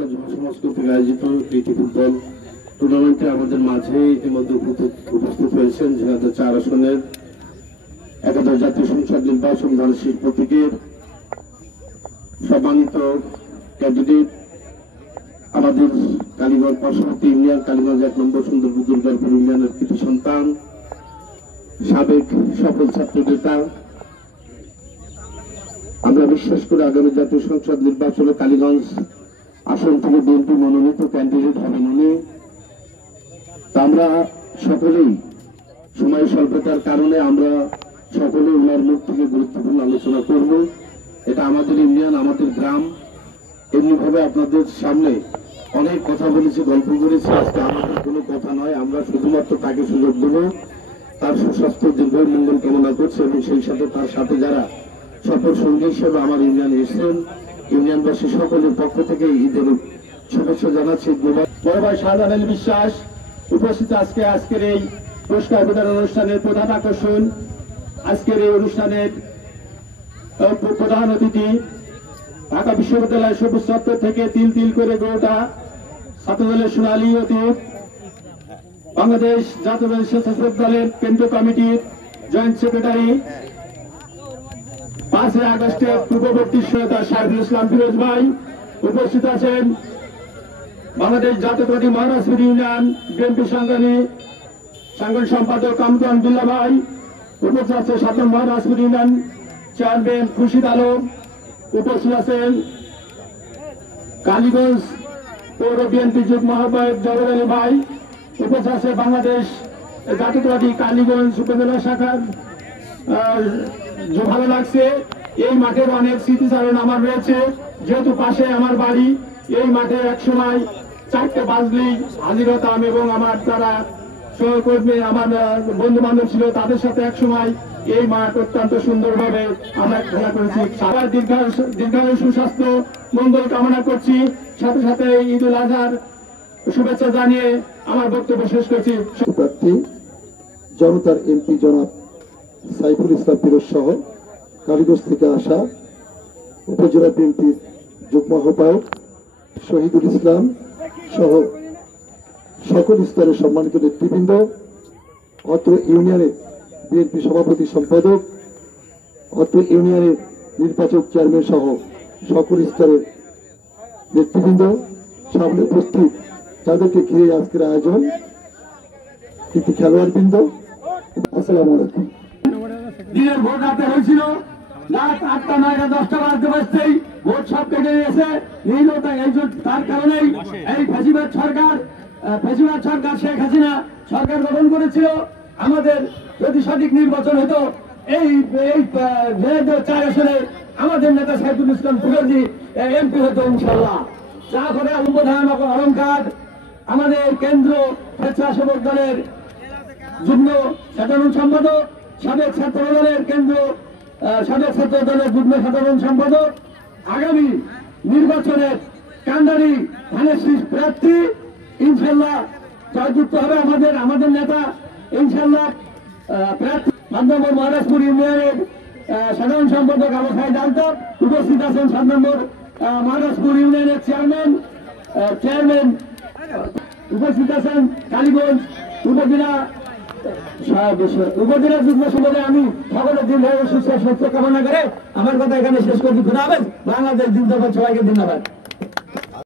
উপজেলা যুব সমাজ কর্তৃক আয়োজিত প্রীতি ফুটবল টুর্নামেন্টে আমাদের মাঝে ইতিমধ্যে উপস্থিত হয়েছেন ঝিনাইদহ 4 আসনের একাদশ জাতীয় সংসদ নির্বাচন ধানশীল প্রতীকের সম্মানিত ক্যান্ডিডেট আমাদের কালীগঞ্জ পার্শ্ববর্তী ইউনিয়ন কালীগঞ্জ 1 নম্বর সুন্দরপুর দুর্গাপুর ইউনিয়নের কৃতি সন্তান সাবেক সফল ছাত্র নেতা। আমরা বিশ্বাস করি আগামী জাতীয় সংসদ নির্বাচনে কালীগঞ্জ আসন থেকে বিএনপি মনোনীত ক্যান্ডিডেট হবেন উনি। আমরা সকলেই সময় স্বল্পতার কারণে আমরা সকলে ওনার মুখ থেকে গুরুত্বপূর্ণ আলোচনা করব। এটা আমাদের ইউনিয়ন, আমাদের গ্রাম। এমনিভাবে আপনাদের সামনে অনেক কথা বলেছি, গল্প করেছি। আজকে আমাদের কোনো কথা নয়, আমরা শুধুমাত্র তাকে সুযোগ দেব। তার সুস্বাস্থ্য দীর্ঘ মঙ্গল কামনা করছে এবং সেই সাথে তার সাথে যারা সফল সঙ্গী হিসেবে আমার ইউনিয়নে এসেছেন, ইউনিয়নবাসী সকলের পক্ষ থেকে ঈদের শুভেচ্ছা জানাচ্ছি। বড় ভাই শাহজাহান আলী বিশ্বাস উপস্থিত আজকের এই পুরস্কার বিতরণ অনুষ্ঠানের প্রধান আকর্ষণ। আজকের এই অনুষ্ঠানের প্রধান অতিথি ঢাকা বিশ্ববিদ্যালয়ের সবুজ চত্বর থেকে তিল তিল করে গোটা ছাত্রদলের সোনালী অতীত, বাংলাদেশ জাতীয় স্বেচ্ছাসেবক দলের কেন্দ্রীয় কমিটির জয়েন্ট সেক্রেটারি, 5 আগস্টের পূর্ববর্তী সহায়তা সাইফুল ইসলাম ফিরোজ ভাই উপস্থিত আছেন। বাংলাদেশ জাতীয়তাবাদী মহারাজপুর ইউনিয়ন বিএনপি সাংগঠনিক সম্পাদক কামরুল আব্দুল্লাহ ভাই উপস্থিত আছে। 7 নম্বর মহারাজপুর ইউনিয়ন চেয়ারম্যান খুরশিদ আলম উপস্থিত আছেন। কালীগঞ্জ পৌর বিএনপি যুগ্ম আহ্বায়ক জওয়ার আলী ভাই উপস্থিত আছে। বাংলাদেশ জাতীয়তাবাদী কালীগঞ্জ উপজেলা শাখার। ভালো লাগছে, এই মাঠের অনেক স্মৃতিচারণ আমার রয়েছে, যেহেতু পাশে আমার বাড়ি। এই মাঠে একসময় 4টে বাজলেই হাজির হতাম এবং আমার যারা সহকর্মী আমার বন্ধু বান্ধব ছিল তাদের সাথে একসময় এই মাঠ অত্যন্ত সুন্দরভাবে আমরা খেলা করেছি। সবার দীর্ঘায়ু সুস্বাস্থ্য মঙ্গল কামনা করছি, সাথে সাথে ঈদ উল আজহার শুভেচ্ছা জানিয়ে আমার বক্তব্য শেষ করছি। প্রার্থী জনতার এমপি জনাব সাইফুল ইসলাম ফিরোজ সহ কালীগঞ্জ থেকে আসা উপজেলা বিএনপির যুগ্ম আহ্বায়ক শহীদুল ইসলাম সহ সকল স্তরের সম্মানিত নেতৃবৃন্দ, অত্র ইউনিয়নের বিএনপি সভাপতি সম্পাদক, অত্র ইউনিয়নের নির্বাচক চেয়ারম্যান সহ সকল স্তরের নেতৃবৃন্দ, সামনে উপস্থিত যাদেরকে ঘিরে আজকের আয়োজন, কৃতি খেলোয়াড়বৃন্দ, আসসালামু আলাইকুম। দিনের ভোট রাতে হয়েছিল, রাত 8টা 9টা 10টা বাজতে বাজতেই ভোট সব কেটে গেছে। তার কারণেই এই ফ্যাসিবাদ সরকার শেখ হাসিনা সরকার গঠন করেছিল। আমাদের যদি সঠিক নির্বাচন হতো এই 4 আসনে আমাদের নেতা সাইফুল ইসলাম ফিরোজী এমপি হতো ইনশাল্লাহ। যা করে উপধান অলঙ্কার আমাদের কেন্দ্র স্বেচ্ছাসেবক দলের যুগ্ম সাধারণ সম্পাদক, সাবেক ছাত্র দলের সাবেক ছাত্র দলের যুগ্ম সাধারণ সম্পাদক, আগামী নির্বাচনের কান্ডারি ধানের শীষ প্রার্থী ইনশাল্লাহ জয়যুক্ত হবে আমাদের নেতা ইনশাল্লাহ প্রার্থী। 7 নম্বর মহারাজপুর ইউনিয়নের সাধারণ সম্পাদক আবু সাইদ আলতাফ উপস্থিত আছেন। 7 নম্বর মহারাজপুর ইউনিয়নের চেয়ারম্যান উপস্থিত আছেন। কালীগঞ্জ উপজেলা যুগ্ম সম্পাদক। আমি সকলের দীর্ঘায়ু সুস্থ কামনা করে আমার কথা এখানে শেষ করছি। খুদা হাফেজ। বাংলাদেশ জিন্দাবাদ। সবাইকে ধন্যবাদ।